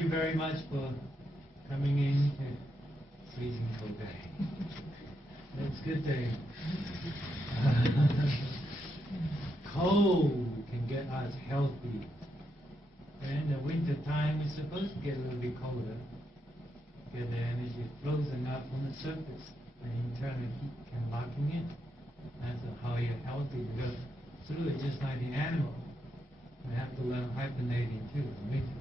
you very much for coming in to freezing cold day. It's a good day. Cold can get us healthy. And the winter time is supposed to get a little bit colder. Get the energy frozen up on the surface, and internal heat can locking in. That's how you're healthy. You go through it just like the animal. We have to learn hibernating too in winter.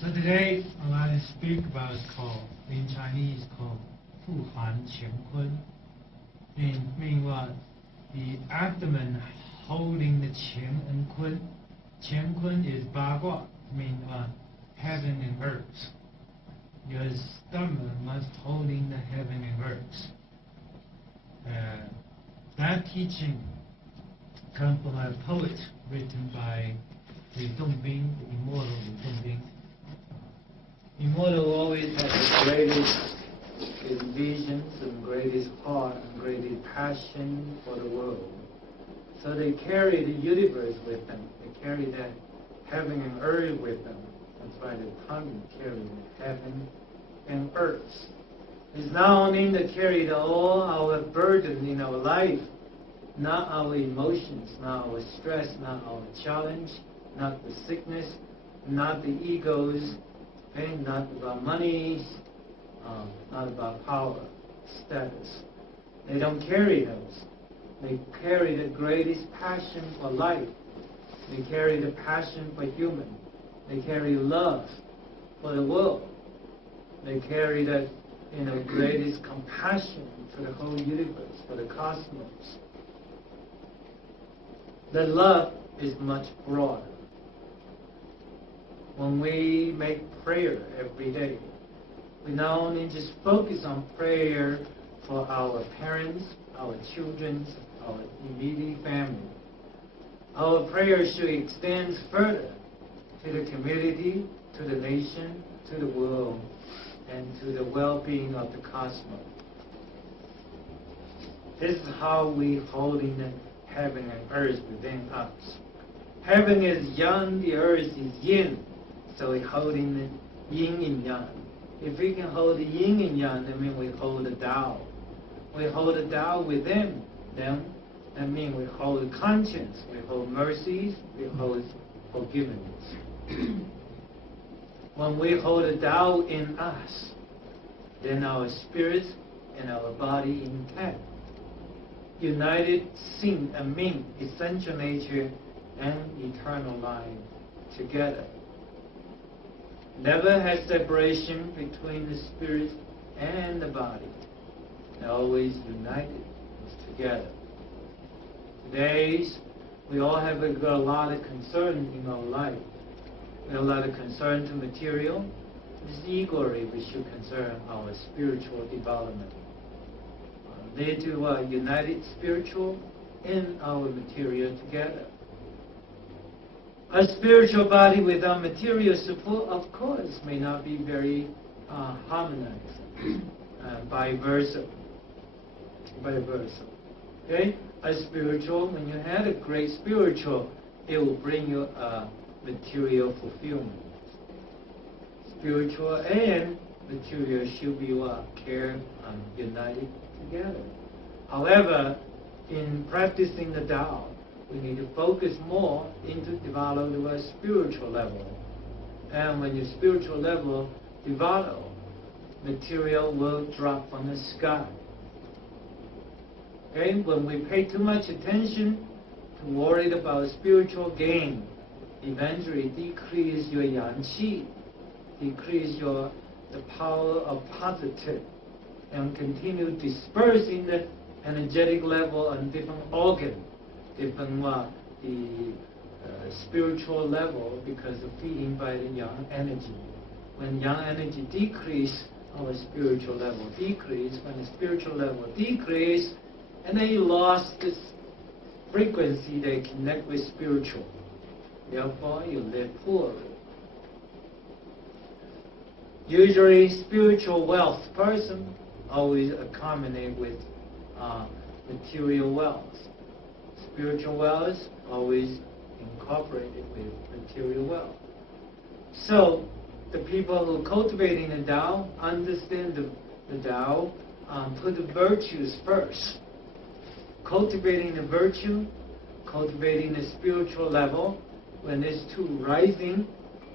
So today I want to speak about called, in Chinese called 富含乾坤. Meaning what? The abdomen holding the Chen and Kun. Chen Kun is Ba Gua, meaning what? Heaven and earth. Your stomach must holding the heaven and earth. That teaching comes from a poet written by Li Dongbing, the immortal Li Dongbing. Immortal always has the greatest visions and greatest heart and greatest passion for the world. So they carry the universe with them. They carry that heaven and earth with them. That's why the tongue carries heaven and earth. It's not only to carry all our burden in our life, not our emotions, not our stress, not our challenge, not the sickness, not the egos, okay? Not about money, not about power, status. They don't carry those. They carry the greatest passion for life. They carry the passion for human. They carry love for the world. They carry the greatest compassion for the whole universe, for the cosmos. The love is much broader. When we make prayer every day, we not only just focus on prayer for our parents, our children, our immediate family. Our prayer should extend further to the community, to the nation, to the world, and to the well-being of the cosmos. This is how we hold in the heaven and earth within us. Heaven is yang, the earth is yin. So we hold in the yin and yang. If we can hold the yin and yang, that means we hold the Tao. We hold the Tao within them. That means we hold conscience, we hold mercies, we hold forgiveness. When we hold the Tao in us, then our spirit and our body intact, united Xin and Ming, essential nature and eternal life together. Never has separation between the spirit and the body. They're always united together. Today, we all have got a lot of concern in our life. We have a lot of concern to material. This equally we should concern our spiritual development. They two are united spiritual and our material together. A spiritual body without material support, of course, may not be very harmonized. Vice versa. Okay? A spiritual, when you have a great spiritual, it will bring you a material fulfillment. Spiritual and material should be care united together. However, in practicing the Tao, we need to focus more into developing a spiritual level. And when your spiritual level develop, material will drop from the sky. Okay? When we pay too much attention to worried about spiritual gain, eventually decrease your yang qi, decrease the power of positive, and continue dispersing the energetic level on different organs, different the spiritual level because of feeding by the yang energy. When yang energy decrease, our spiritual level decrease. When the spiritual level decrease, and then you lost this frequency that connect with spiritual. Therefore, you live poorly. Usually, spiritual wealth person always accompanied with material wealth. Spiritual wealth always incorporated with material wealth. So the people who are cultivating the Tao understand the Tao, put the virtues first. Cultivating the virtue, cultivating the spiritual level. When these two rising,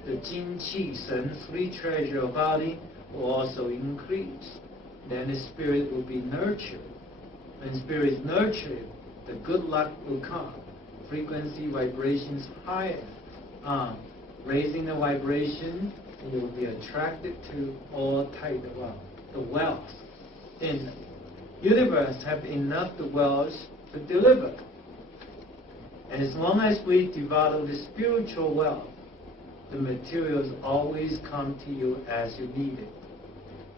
the Jin, Qi, Shen, three treasure of body will also increase. Then the spirit will be nurtured. When spirit is nurtured, the good luck will come. Frequency, vibrations higher. Raising the vibration, you will be attracted to all type of wealth. The wealth in the universe have enough the wealth to deliver. And as long as we develop the spiritual wealth, the materials always come to you as you need it.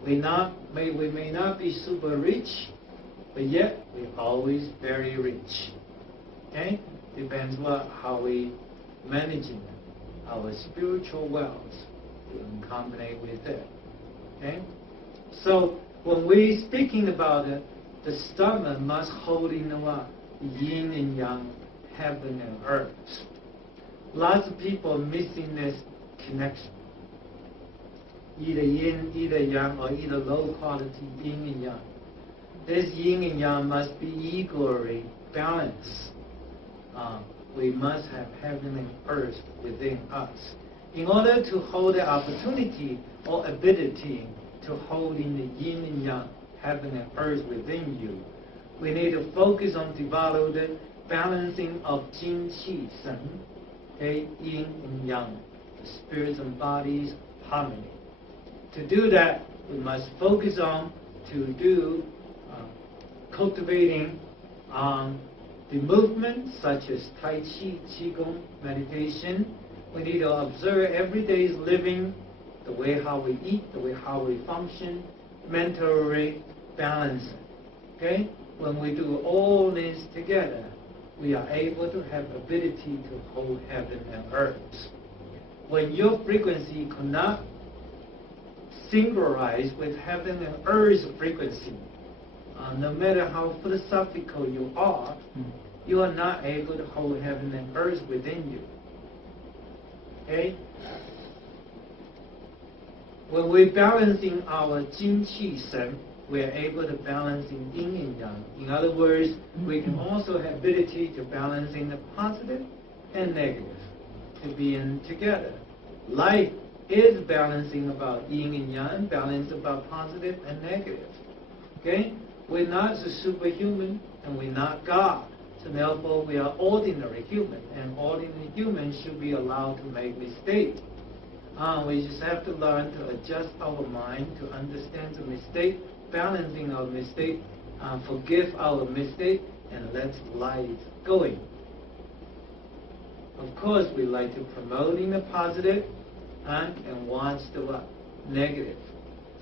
We may not be super rich, but yet we're always very rich. Okay? Depends how we managing our spiritual wealth in combination with it. Okay? So when we're speaking about it, the stomach must hold in the what? Yin and Yang, heaven and earth. Lots of people missing this connection. Either yin, either yang, or either low quality yin and yang. This yin and yang must be equally balanced. We must have heaven and earth within us. In order to hold the opportunity or ability to hold in the yin and yang, heaven and earth within you, we need to focus on developing the balancing of Jin, Qi, Shen, okay, yin and yang, the spirits and bodies harmony. To do that, we must focus on cultivating the movement such as Tai Chi, Qigong, meditation. We need to observe everyday's living, the way how we eat, the way how we function, mentally balancing. Okay? When we do all this together, we are able to have ability to hold heaven and earth. When your frequency cannot synchronize with heaven and earth's frequency, no matter how philosophical you are not able to hold heaven and earth within you. Okay? When we're balancing our Jin, Qi, Shen, we are able to balance in yin and yang. In other words, we can also have ability to balance in the positive and negative, to be in together. Life is balancing about yin and yang, balance about positive and negative. Okay? We're not a superhuman and we're not God. So therefore we are ordinary human, and ordinary humans should be allowed to make mistakes. We just have to learn to adjust our mind to understand the mistake, balancing our mistake, forgive our mistake, and let life going. Of course, we like to promoting the positive and watch the what? Negative.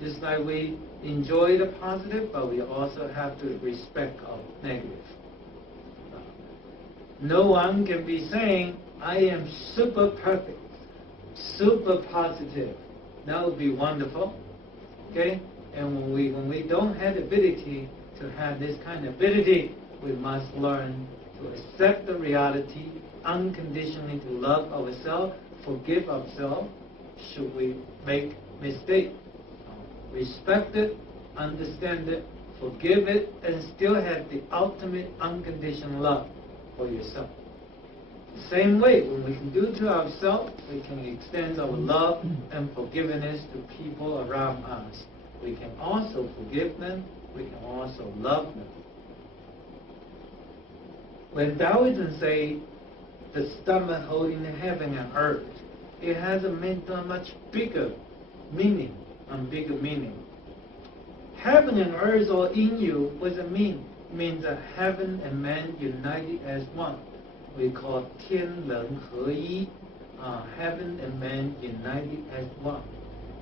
Just like we enjoy the positive, but we also have to respect our negative. No one can be saying, I am super perfect, super positive. That would be wonderful. Okay? And when we don't have the ability to have this kind of ability, we must learn to accept the reality, unconditionally to love ourselves, forgive ourselves, should we make mistake. Respect it, understand it, forgive it, and still have the ultimate unconditional love for yourself. The same way, when we can do to ourselves, we can extend our love and forgiveness to people around us. We can also forgive them, we can also love them. When Taoism say the stomach holding the heaven and earth, it has a much bigger meaning and bigger meaning. Heaven and earth are in you. What does it mean? It means that heaven and man united as one. We call Tian Ren He Yi. Heaven and man united as one.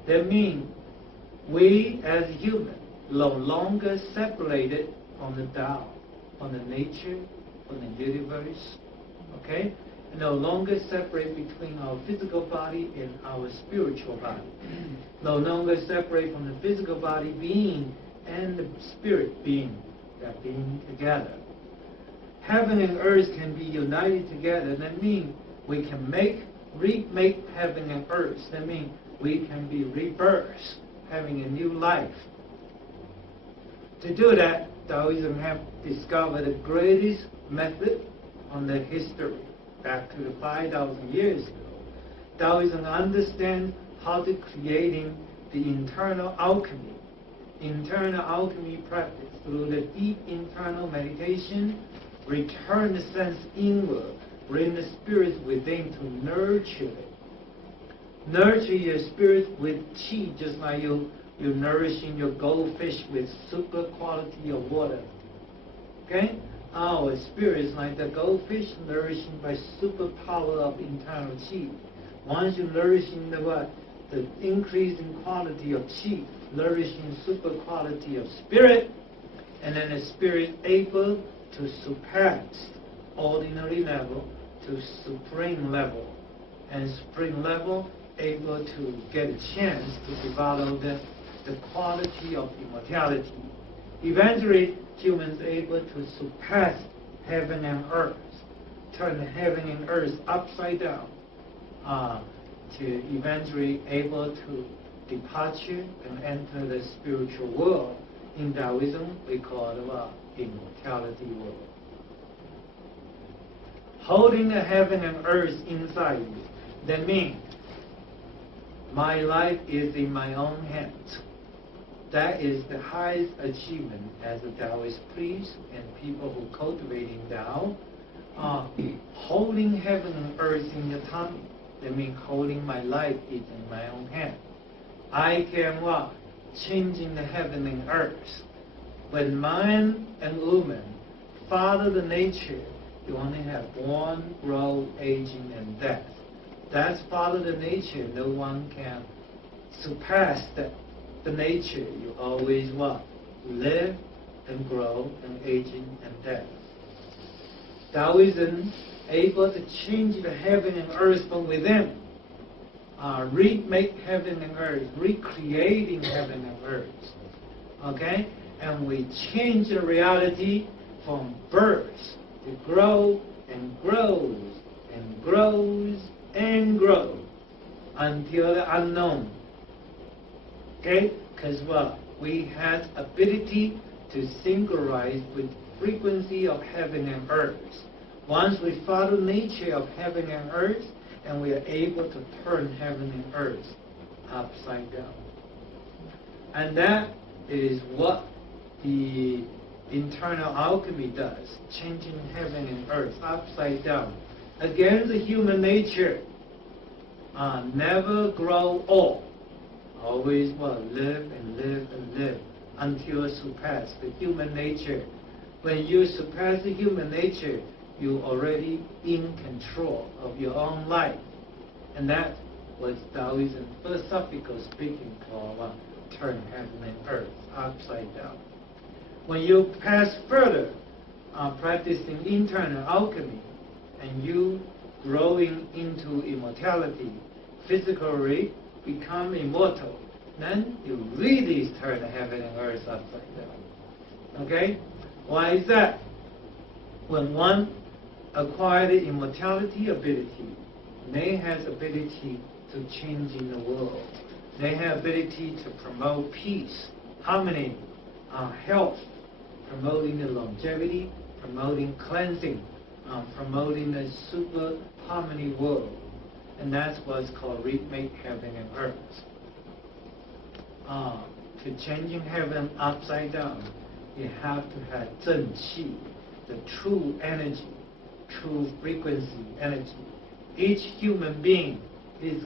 That means we as humans no longer separated from the Tao, from the nature, from the universe. Okay? No longer separate between our physical body and our spiritual body. No longer separate from the physical body being and the spirit being. They're being together. Heaven and earth can be united together. That means we can make remake heaven and earth. That means we can be rebirthed, having a new life. To do that, Taoism have discovered the greatest method on the history, back to the 5,000 years ago. Taoism understands how to creating the internal alchemy. Internal alchemy practice through the deep internal meditation, return the sense inward, bring the spirit within to nurture it. Nurture your spirit with qi, just like you're nourishing your goldfish with super quality of water. Okay? Our spirit is like the goldfish, nourishing by super power of internal qi. Once you're nourishing the what? The increasing quality of qi, nourishing super quality of spirit, and then the spirit able to surpass ordinary level to supreme level, and supreme level able to get a chance to develop the quality of immortality. Eventually, humans able to surpass heaven and earth, turn heaven and earth upside down, to eventually able to departure and enter the spiritual world. In Taoism, we call it immortality world. Holding the heaven and earth inside you, that means my life is in my own hands. That is the highest achievement as a Taoist priest and people who cultivating Tao. Holding heaven and earth in your tummy. That means holding my life is in my own hand. I can what? Changing the heaven and earth. When man and woman follow the nature, you only have born, grow, aging, and death. That's follow the nature. No one can surpass the nature. You always what? Live and grow and aging and death. Taoism able to change the heaven and earth from within, remake heaven and earth, recreating heaven and earth. Okay? And we change the reality from birth to grow and grows and grows and grows until the unknown. Okay? Because what? We have ability to synchronize with frequency of heaven and earth. Once we follow nature of heaven and earth, and we are able to turn heaven and earth upside down. And that is what the internal alchemy does, changing heaven and earth upside down. Against the human nature, never grow old. Always live and live and live until surpass the human nature. When you surpass the human nature, you're already in control of your own life. And that was Taoism, philosophical speaking, called turn heaven and earth upside down. When you pass further, practicing internal alchemy, and you growing into immortality, physically become immortal, then you really turn heaven and earth upside down. Okay? Why is that? When one acquire the immortality ability, they have ability to change in the world. They have ability to promote peace, harmony, health, promoting the longevity, promoting cleansing, promoting the super harmony world. And that's what's called remake heaven and earth. To changing heaven upside down, you have to have Zhen Qi, the true energy, true frequency energy. Each human being is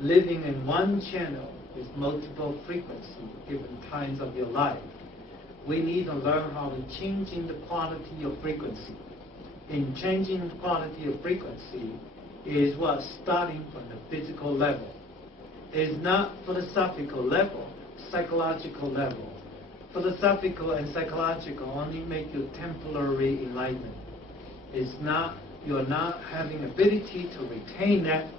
living in one channel with multiple frequencies, different times of your life. We need to learn how to change in the quality of frequency. In changing the quality of frequency is what starting from the physical level. It's not philosophical level, psychological level. Philosophical and psychological only make you temporary enlightenment. It's not, you're not having ability to retain that.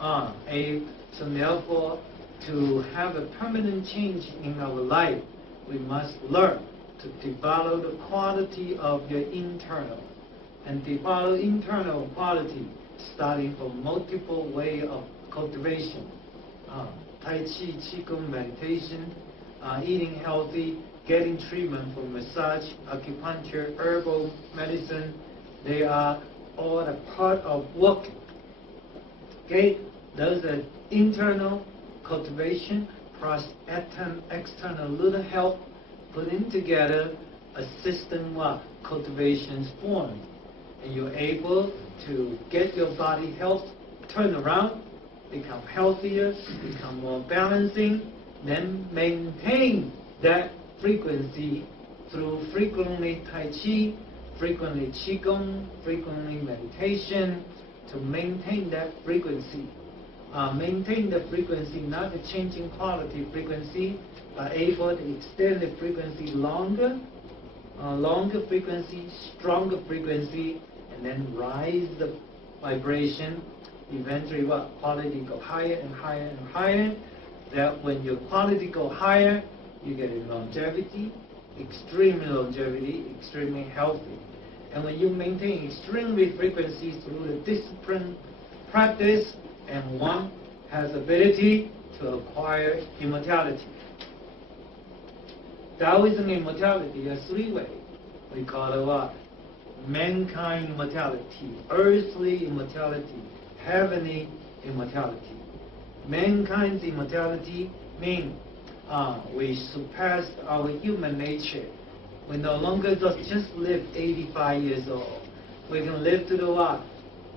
So therefore, to have a permanent change in our life, we must learn to develop the quality of your internal. And develop internal quality starting from multiple way of cultivation. Tai Chi, Qigong, meditation, eating healthy, getting treatment for massage, acupuncture, herbal medicine. They are all a part of work. Okay, those are internal cultivation plus external little help, putting together a system of cultivations formed, and you're able to get your body health turn around, become healthier, become more balancing, then maintain that frequency through frequently Tai Chi, frequently Qigong, frequently meditation, to maintain that frequency. Maintain the frequency, not the changing quality frequency, but able to extend the frequency longer, longer frequency, stronger frequency, and then rise the vibration. Eventually, what quality go higher and higher and higher. That when your quality go higher, you get longevity, extremely healthy. And when you maintain extremely frequency through the discipline practice, and one has ability to acquire immortality. Taoism immortality is three-way. We call it what? Mankind immortality, earthly immortality, heavenly immortality. Mankind's immortality means we surpassed our human nature. We no longer just live 85 years old. We can live to the what?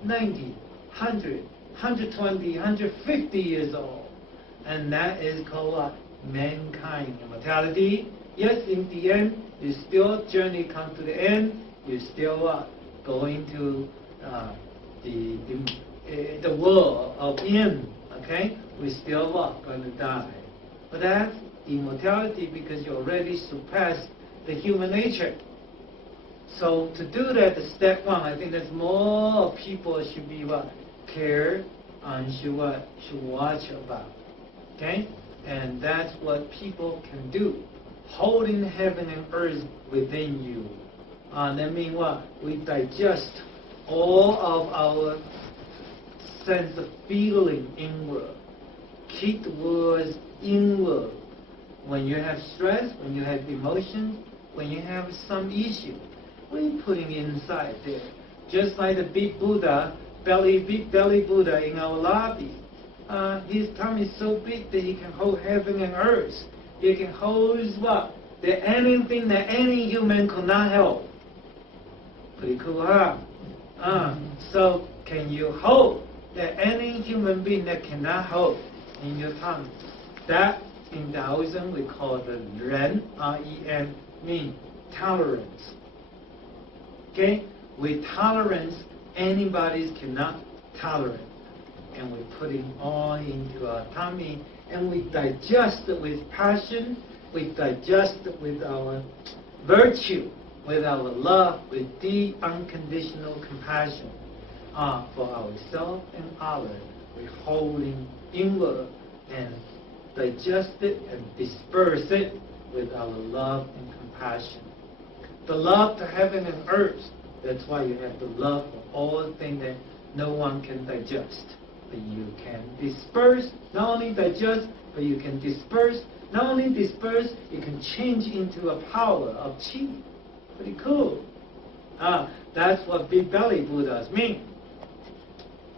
90, 100, 120, 150 years old. And that is called what? Mankind immortality. Yes, in the end, you still journey come to the end. You still what? Going to the world of Yin. Okay? We still what? Going to die. But that's immortality because you already surpassed the human nature. So to do that, the step one, I think that more people should be what? Care and should watch about. Okay? And that's what people can do. Holding heaven and earth within you. That means what? We digest all of our sense of feeling inward. Keep the words inward. When you have stress, when you have emotions, when you have some issue, we're putting inside there. Just like the big Buddha, big belly Buddha in our lobby. His tummy is so big that he can hold heaven and earth. He can hold what? That anything that any human could not hold. Pretty cool, huh? So can you hold that any human being that cannot hold in your tummy? That in Taoism we call the Ren, R-E-N, mean tolerance. Okay? With tolerance, anybody cannot tolerate. And we're putting all into our tummy, and we digest it with passion, we digest it with our virtue, with our love, with deep unconditional compassion for ourselves and others. We're holding inward and digest it and disperse it with our love and compassion. The love to heaven and earth. That's why you have the love for all things that no one can digest. But you can disperse, not only digest, but you can disperse. Not only disperse, you can change into a power of Qi. Pretty cool. That's what big belly Buddhas mean.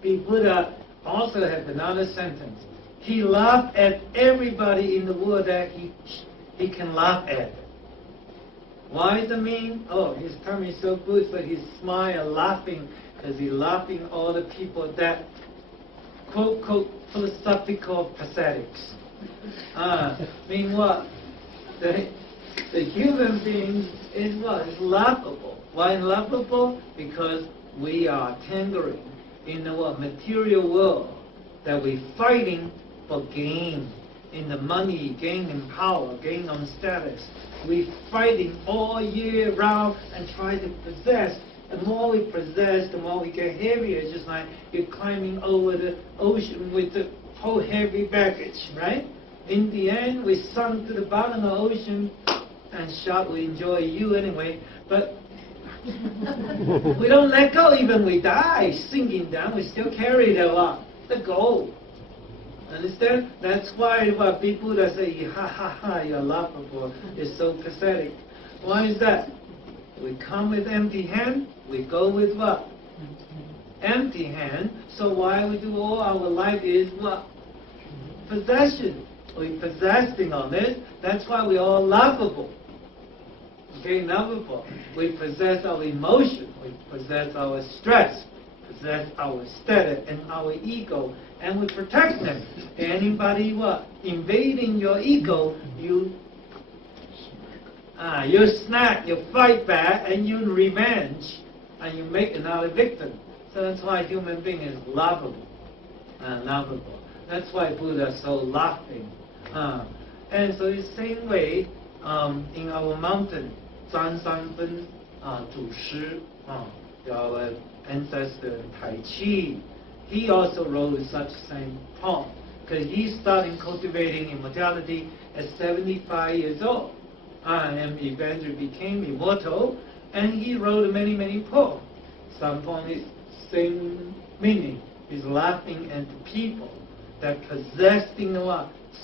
Big Buddha also has another sentence. He laughed at everybody in the world that he can laugh at. Why does it mean? Oh, his tummy is so good, so he smile laughing because he's laughing all the people that quote, quote, philosophical pathetics. Mean what? The human being is what? Is laughable. Why laughable? Because we are tangling in the what? Material world that we're fighting for gain in the money, gain in power, gain on status. We're fighting all year round and try to possess. The more we possess, the more we get heavier. It's just like you're climbing over the ocean with the whole heavy baggage, right? In the end, we sunk to the bottom of the ocean and shot. We enjoy you anyway, but We don't let go. Even we die, sinking down, we still carry the goal. Understand? That's why what people that say, ha ha ha, you're laughable, is so pathetic. Why is that? We come with empty hand, we go with what? Empty hand. So why we do all our life is what? Possession. We possessing on it. That's why we all lovable. Okay, lovable. We possess our emotion. We possess our stress. Possess our status and our ego, and we protect them. Anybody what? Invading your ego, you snap, you fight back, and you revenge, and you make another victim. So that's why human being is lovable, lovable. That's why Buddha is so laughing. And so the same way, in our mountain, 张三分祖师, our ancestor Tai Chi, he also wrote such same poem, because he started cultivating immortality at 75 years old, and eventually became immortal, and he wrote many, many poems. Some poems is same meaning, is laughing at the people that possessing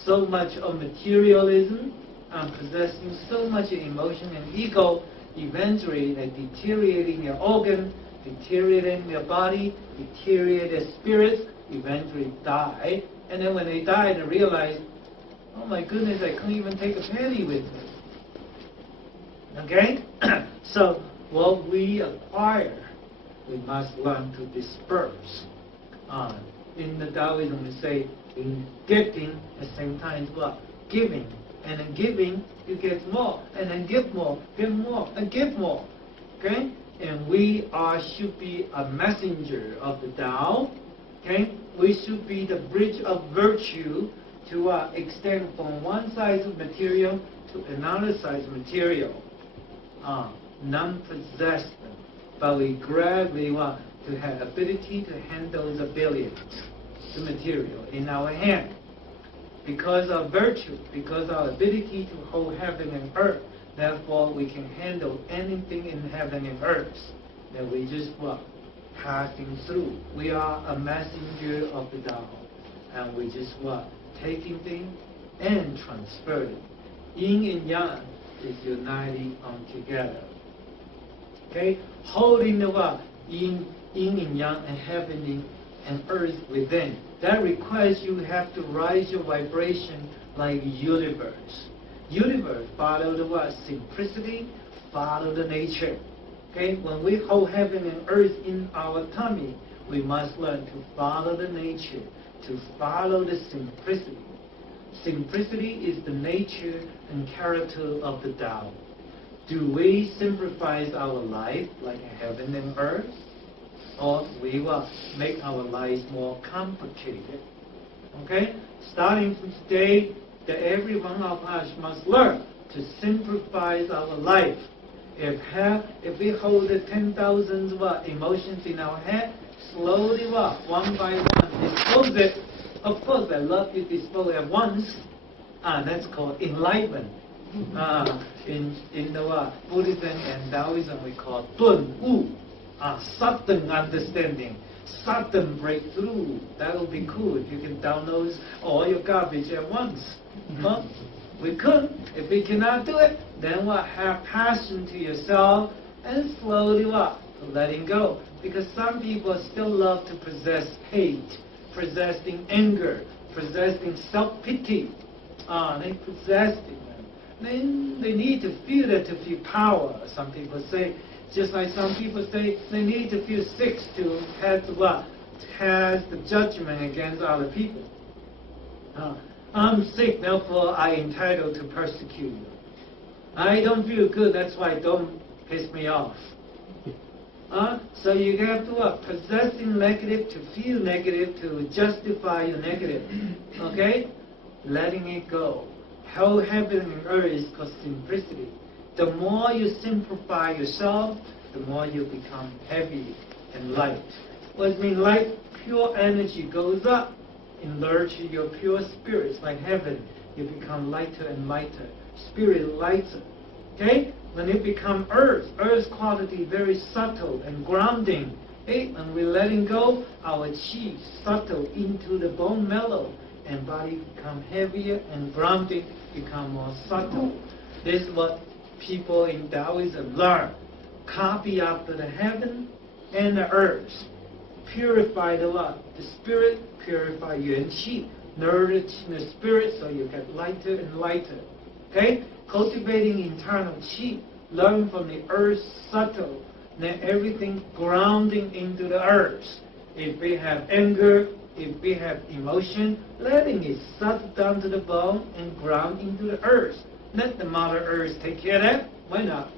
so much of materialism, and possessing so much emotion and ego, eventually they deteriorating their organ, deteriorating their body, deteriorate their spirits, eventually die. And then when they die, they realize, oh my goodness, I couldn't even take a penny with me. Okay? So what we acquire, we must learn to disperse. In the Taoism, we say, in getting, at the same time, what? Giving. And in giving, you get more, and then give more, and give more. Okay? And we should be a messenger of the Tao. Okay? We should be the bridge of virtue to extend from one side of material to another side of material. Non-possess them. But we gradually want to have ability to handle the billions, the material in our hand. Because of virtue, because of our ability to hold heaven and earth, therefore we can handle anything in heaven and earth. That we just passing through. We are a messenger of the Tao, and we just taking things and transferring. Yin and Yang is uniting on together. Okay, holding the yin and Yang and heaven and earth within. That requires you have to rise your vibration like universe. Universe, follow the simplicity, follow the nature. Okay, when we hold heaven and earth in our tummy, we must learn to follow the nature, to follow the simplicity. Simplicity is the nature and character of the Tao. Do we simplify our life like heaven and earth? Or we will make our lives more complicated. Okay? Starting from today, that every one of us must learn to simplify our life. If we hold the 10,000 emotions in our head, slowly one by one, dispose it. Of course, I love you dispose at once. That's called enlightenment. In the Buddhism and Taoism, we call 顿悟. Sudden understanding, sudden breakthrough. That would be cool if you can download all your garbage at once. We could. If we cannot do it, then have passion to yourself and slowly letting go. Because some people still love to possess hate, possessing anger, possessing self-pity. They possessing them. They need to feel that to feel power. Some people say. Just like some people say, they need to feel sick to have the judgment against other people. I'm sick, therefore I'm entitled to persecute you. I don't feel good, that's why don't piss me off. So you have to possessing negative to feel negative to justify your negative. Okay? Letting it go. How heaven and earth is called simplicity. The more you simplify yourself, the more you become heavy and light. What does it mean light? Pure energy goes up, enlarge your pure spirits like heaven. You become lighter and lighter. Spirit lighter. Okay? When it becomes earth, earth's quality very subtle and grounding. When we're letting go, our chi subtle into the bone marrow, and body become heavier and grounding become more subtle. This is what people in Taoism learn. Copy after the heaven and the earth. Purify the what? The spirit, purify yuan qi. Nourish the spirit so you get lighter and lighter. Okay? Cultivating internal qi. Learn from the earth subtle. Then everything grounding into the earth. If we have anger, if we have emotion, letting it settle down to the bone and ground into the earth. Let the Mother Earth take care of that. Why not?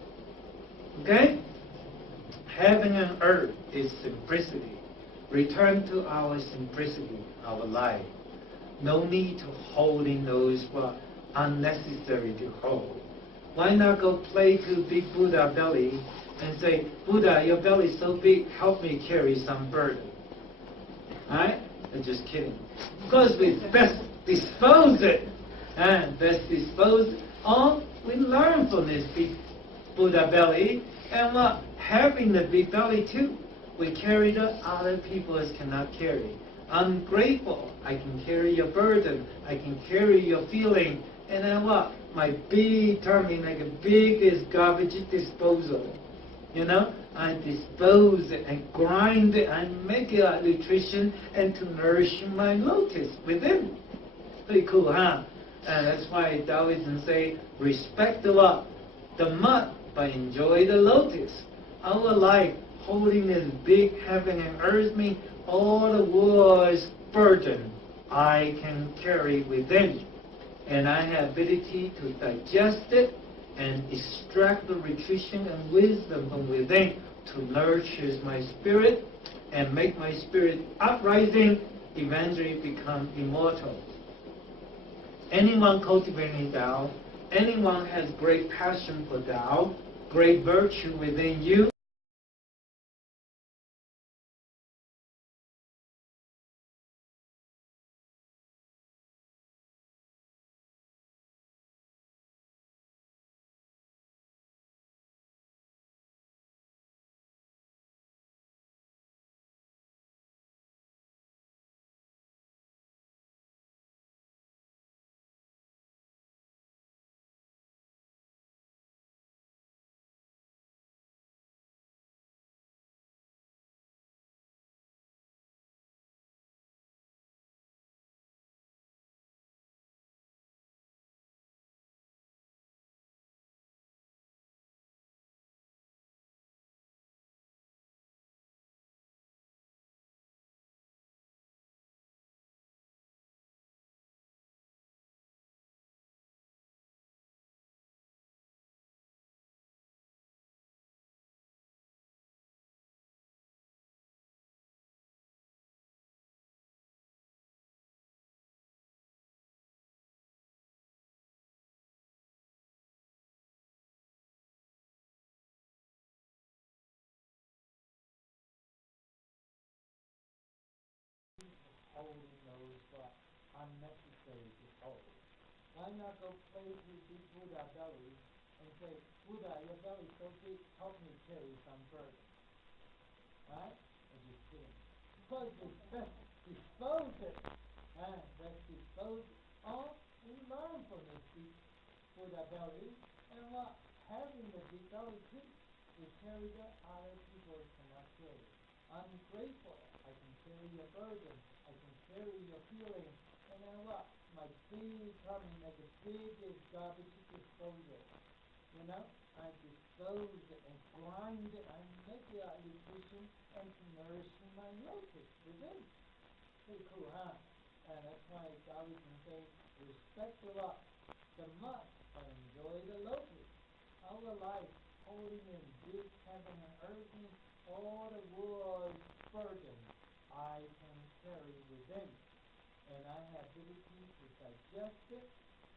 Okay? Heaven and earth is simplicity. Return to our simplicity, our life. No need to hold in those what unnecessary to hold. Why not go play to big Buddha belly and say, Buddha, your belly is so big, help me carry some burden. Alright? I'm just kidding. Because we best dispose it. And best dispose of, we learn from this big Buddha belly. And what? Having the big belly too. We carry the other people cannot carry. Ungrateful. I can carry your burden. I can carry your feeling. And then what? My big tummy like a biggest garbage disposal. You know, I dispose it and grind it and make it a nutrition and to nourish my lotus within. Pretty cool, huh? And that's why Taoism say, respect the what? The mud, but enjoy the lotus. Our life holding this big heaven and earth means all the world's burden I can carry within. And I have ability to digest it and extract the nutrition and wisdom from within to nurture my spirit and make my spirit uprising, eventually become immortal. Anyone cultivating Tao, anyone has great passion for Tao, great virtue within you, holding those unnecessary to hold. Why not go play to big Buddha belly and say, Buddha, your belly is so big, help me carry some burden. Right? I'm just kidding. Because we best dispose it. Best dispose of, we learn from this big Buddha belly. And what? Having the big belly too, we carry the other people cannot carry. Ungrateful. I can carry your burden. I can carry your feeling. And then what? My big tummy like the biggest garbage disposal. You know? I dispose it and grind it and make it a nutrition and to nourish my lotus within. Pretty cool, huh? And that's why Taoism say, respect the what? The mud, but enjoy the lotus. Our life holding in big heaven and earth means all the world's burden I can carry within. And I have ability to digest it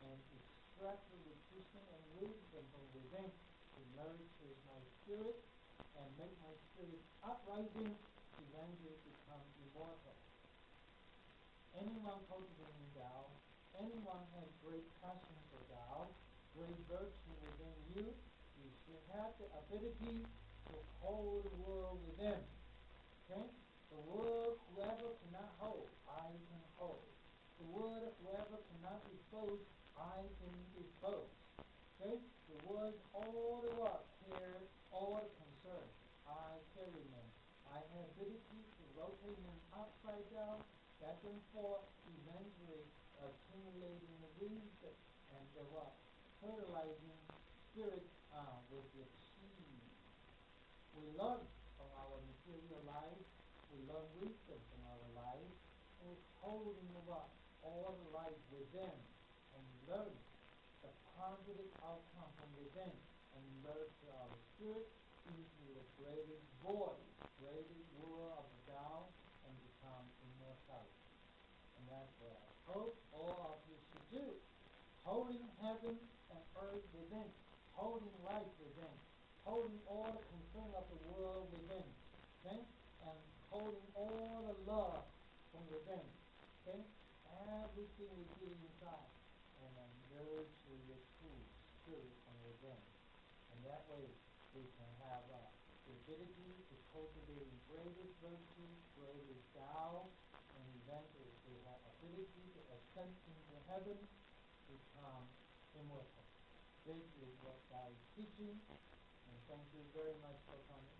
and extract the nutrition and wisdom from within to nourish my spirit and make my spirit uprising, eventually become immortal. Anyone cultivating Tao, anyone has great passion for Tao, great virtue within you, you They have the ability to hold the world within. Okay? The world, whoever cannot hold, I can hold. The world, whoever cannot dispose, I can dispose. Okay? The world, all the world, care, all the concern, I carry them. I have ability to rotate them upside down, back and forth, eventually accumulating the wisdom and the what? Fertilizing spirit with the seed. We learn from our material life, we learn wisdom from our life, and we're holding the what? All the life within, and learn the positive outcome from within, and merge our spirit into the greatest void, greatest world of the Tao, and become immortality. And that's what I hope all of you should do. Holding heaven and earth within, holding life within, holding all the concern of the world within, okay? And holding all the love from within, okay? Everything we feel inside, and then merge with the true spirit from within. And that way we can have the ability to cultivate greatest virtue, greatest Tao, and eventually we have ability to ascend into heaven, become immortal. This is what Tao is teaching, and thank you very much for coming.